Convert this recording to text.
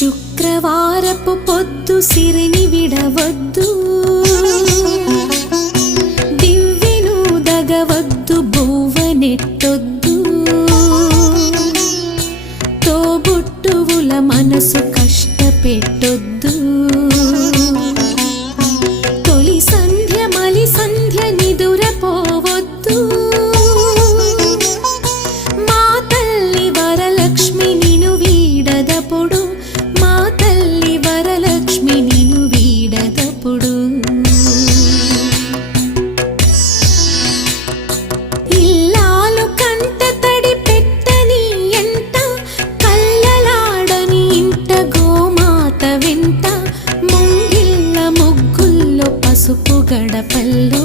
శుక్రవారపు పొద్దు సిరిని విడవద్దు, దివ్వెను దగవద్దు, బువ్వనెత్తొద్దు, తోబుట్టువుల మనసు కష్టపెట్టొద్దు. తొలి సంధ్య మలి సంధ్య నిదురపోవద్దు, మా తల్లి వరలక్ష్మి నిను వీడదప్పుడు, మా తల్లి వరలక్ష్మి నిను వీడదప్పుడు. ఇల్లాలు కంట తడి పెట్టని ఎంట, కల్లలాడని ఇంట గోమాత వెంట, ముంగిళ్ళ ముగ్గుల్లో పసుపు గడపల్లో